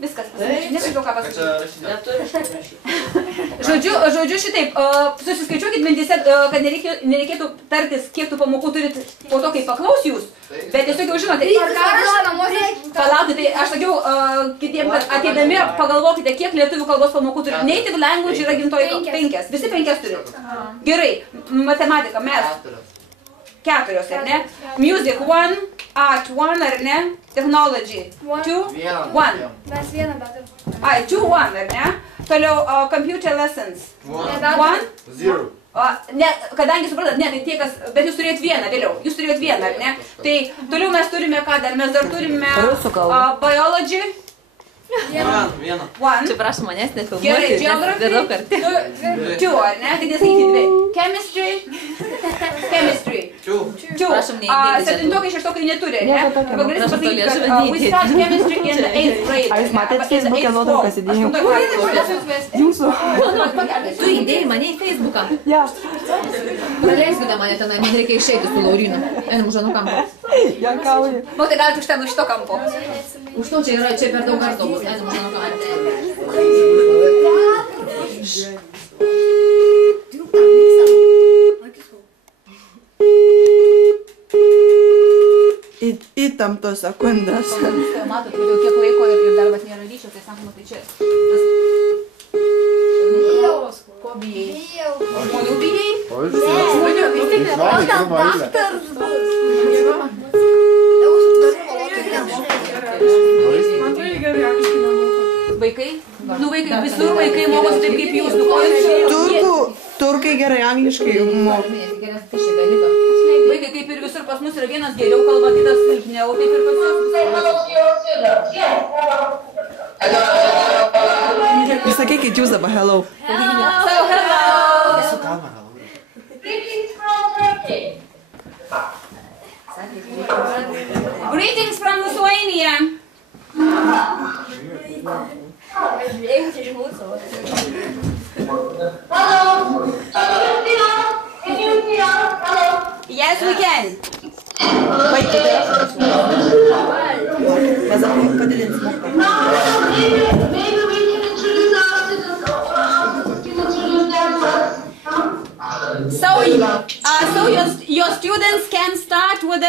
Viskas pasirašyti. Nežinau, ką pasirašyti. Žodžiu šitaip, susiskaičiuokit mintyse, kad nereikėtų tartis, kiek tų pamokų turit po to, kai paklaus jūs. Bet tiesiog jau žinote, palaukite, tai aš sakiau kitiems, kad ateidami pagalvokite, kiek lietuvių kalbos pamokų turit. Native language yra gimtoji 5. Visi 5 turit. Gerai, matematika, mes. 4, ar ne? Music 1, art 1, ar ne? Technology 2, 1. Mes vieną, bet... Ai, 2, 1, ar ne? Toliau computer lessons. 1, 0. Ne, kadangi supratat, ne, tai tie, kas, bet jūs turėjot vieną vėliau, jūs turėjot vieną, ar ne? Tai toliau mes turime ką dar, mes dar turime biology. 1. Čia prašom manęs nefilmuoti. Gerai, geography. 2, ar ne? Tai nesakyti 2. Chemistry. 2. Prašom neįdėti. 7-okai, 6-okai neturi, ne? Galėsim pasakyti, kad we start chemistry in 8th grade. A jūs matėt Facebook'e nuotraukas įdėjau? Jūsų. Tu įdėjai mane į Facebooką. Ja. Praleiskite mane tenai, man reikia išeiti su Laurinu. Einam už anu kampo. Jankauju. O tai galite už ten, už šito kampo. Už to čia yra, čia per daug kartų bus. Einam už anu kampo. Įtemptos sekundės. Matot, jau kiek laiko ir darbas nėra ryšio, tai sakoma, tai čia tas... Ko bijai? Žmonių bijai? Žmonių bijai? O gal daktaras bus? Man tai gerai, aš nemoku. Vaikai? Nu vaikai, visur vaikai mokosi taip kaip jūs. Turkai gerai angliškai moka. Vaikai kaip ir visur pas mus yra vienas geriau kalba, kitas silpniau, taip ir pas Jūs sakykit jūs dabar hello. So, hello! Greetings from Turkey. Greetings from Lithuania. Hello. Can you hear us? Hello. Yes, we can. Maybe we can introduce our students. Can introduce themselves. So your students can start with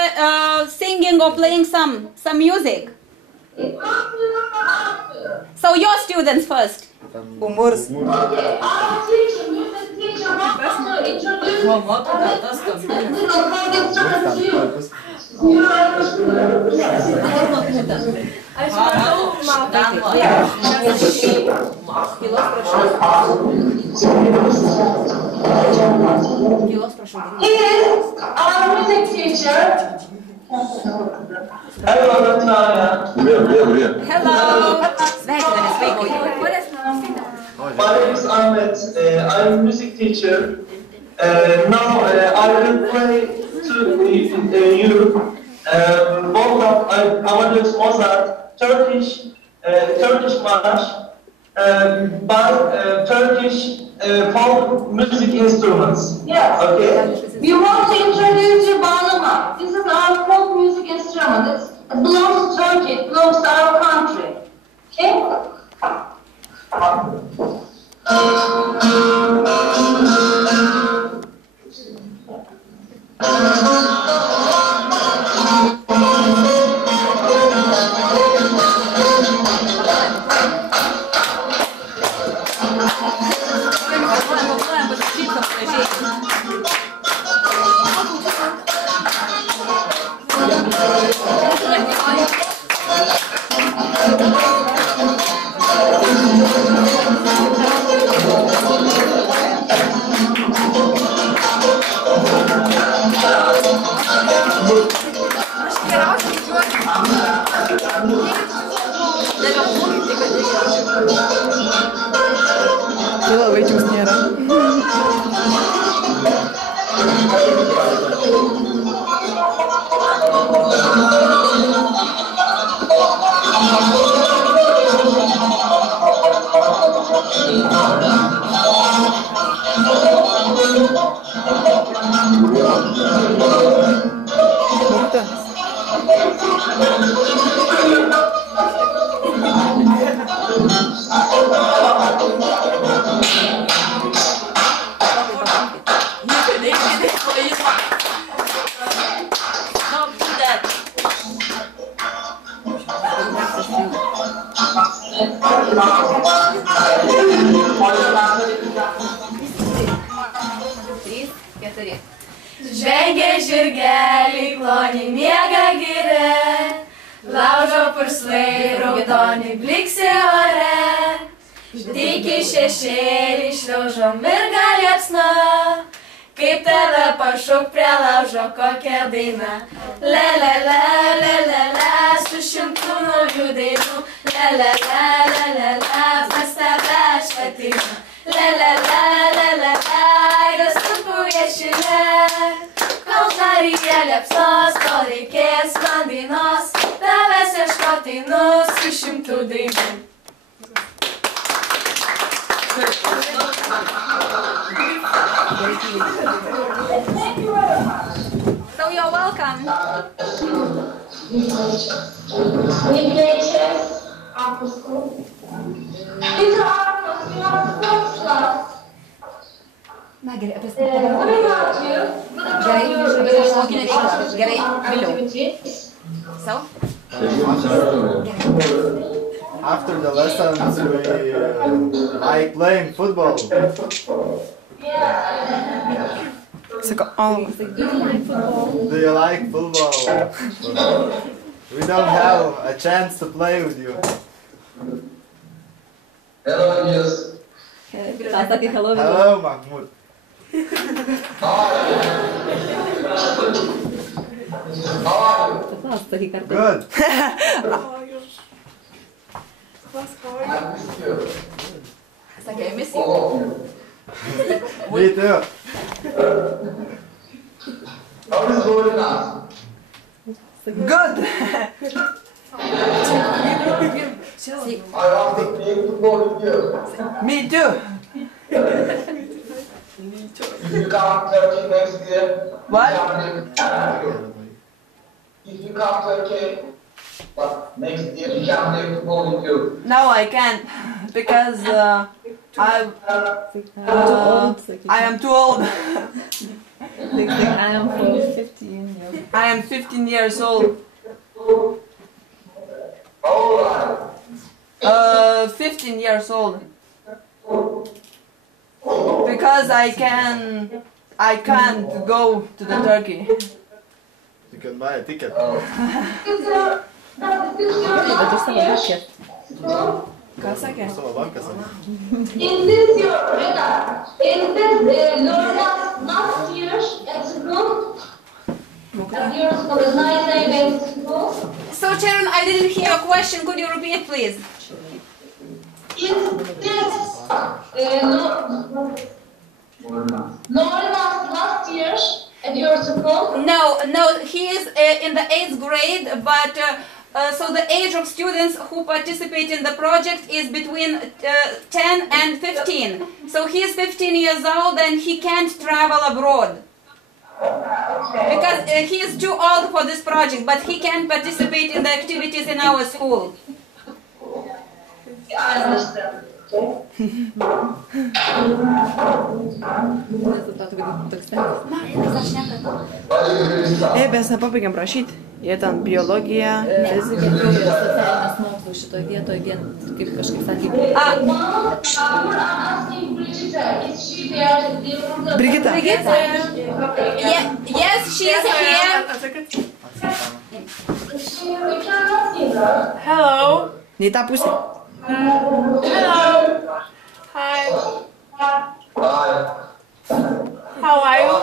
singing or playing some music. So your students first. Humors. Okay, our teacher, music teacher, wants to introduce instruments to you. You are a student. Yes. He is our music teacher. Hello, Natalia. Hello. Sveikinamės vaikai. My name is Ahmed. I'm a music teacher. Now I will play to you both of Amadeus Mozart, Turkish march by Turkish folk music instruments. Yes. Okay. We want to introduce you Bağlama. This is our folk music instrument. It belongs to Turkey. It belongs to our country. Okay? Žvengia žirgeliai, kloni miega giria, laužo purslai, raudoni bliksi ore, tyki šešėlį, šliaužo mirga liepsna, kaip tave pašauk prie laužo kokią dainą. Le, le, le, le, le, le, su šimtu naujų dainų, le, le, le, le, le, le, pas tave aš ateinu. Le, le, le, le, le, le, gastukuje šilė, kol žaryje liepsnos, kol reikės man dainos, tavęs ieškoti einu su šimtu dainų. So you're welcome. We play chess after school. These are sports class. Na, gerai, apie What about you? Gerai, vėliau. So? After the lessons, we like playing football. Do you like football? We don't have a chance to play with you. Hello, yes. Hello, Mahmoud. Good. Sakė, I miss you. Me too. How is going on? Good. I want to play football with you. Me too. If you come to Turkey next year, What? if you come to Turkey, but next year we can play football with you. No, I can't because I am too old. I am 15 years old. All right. 15 years old. Because I can't go to the Turkey. You can buy a ticket. Ką sakė? Savo banką savo. Is this your Rita? Is this Lorna's last year at school? At your school, is nice name at school? So, Sharon, I didn't hear your question. Could you repeat, please? Is this Lorna's last year at your school? No, he is in the 8th grade, but so the age of students who participate in the project is between 10 and 15. So he is 15 years old and he can't travel abroad. Because he is too old for this project, but he can participate in the activities in our school. I understand. Mes nepabaigėm rašyti. Jie ten biologiją, fiziką. Socialinės mokslus šitoje vietoje vien kaip kažkaip sakė. Brigita. Yes, she is here. Hello. Ne į tą pusę. Hello. Hi. Bye. How are you?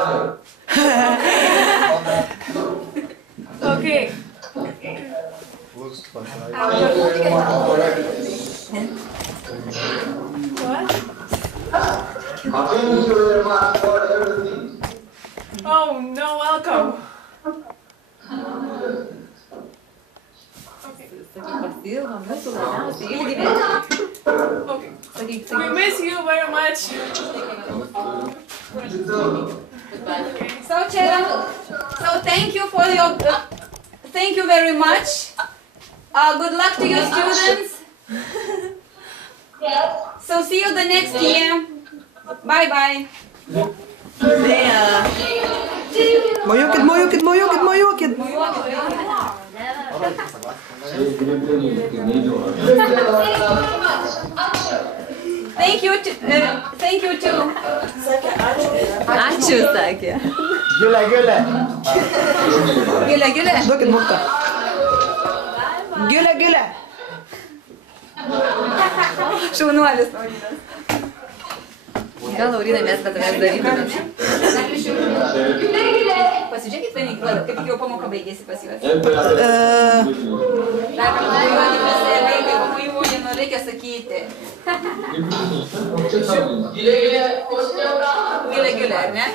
Okay. Looks fantastic. What? Thank you very much for everything. Oh, no, welcome. Okay. We miss you very much. So, Sharon, so thank you for your, thank you very much. Good luck to your students. Yes. So see you the next year. Bye bye. Mojokit, mojokit, mojokit, mojokit. Thank you too. Ačiū, sakė. Giulė, Giulė. Giulė, Giulė. Duokit muftą. Giulė, Giulė. Šaunuolis, Laurinas. Gal, Laurina, mes be tavęs darytumėm. Pasižiūrėkit vieni, kaip jau pamoka baigėsi pas juos. Dar pamojuoti visi vaikai, pamojuoja, nu reikia sakyti. Giulė, Giulė, ar ne?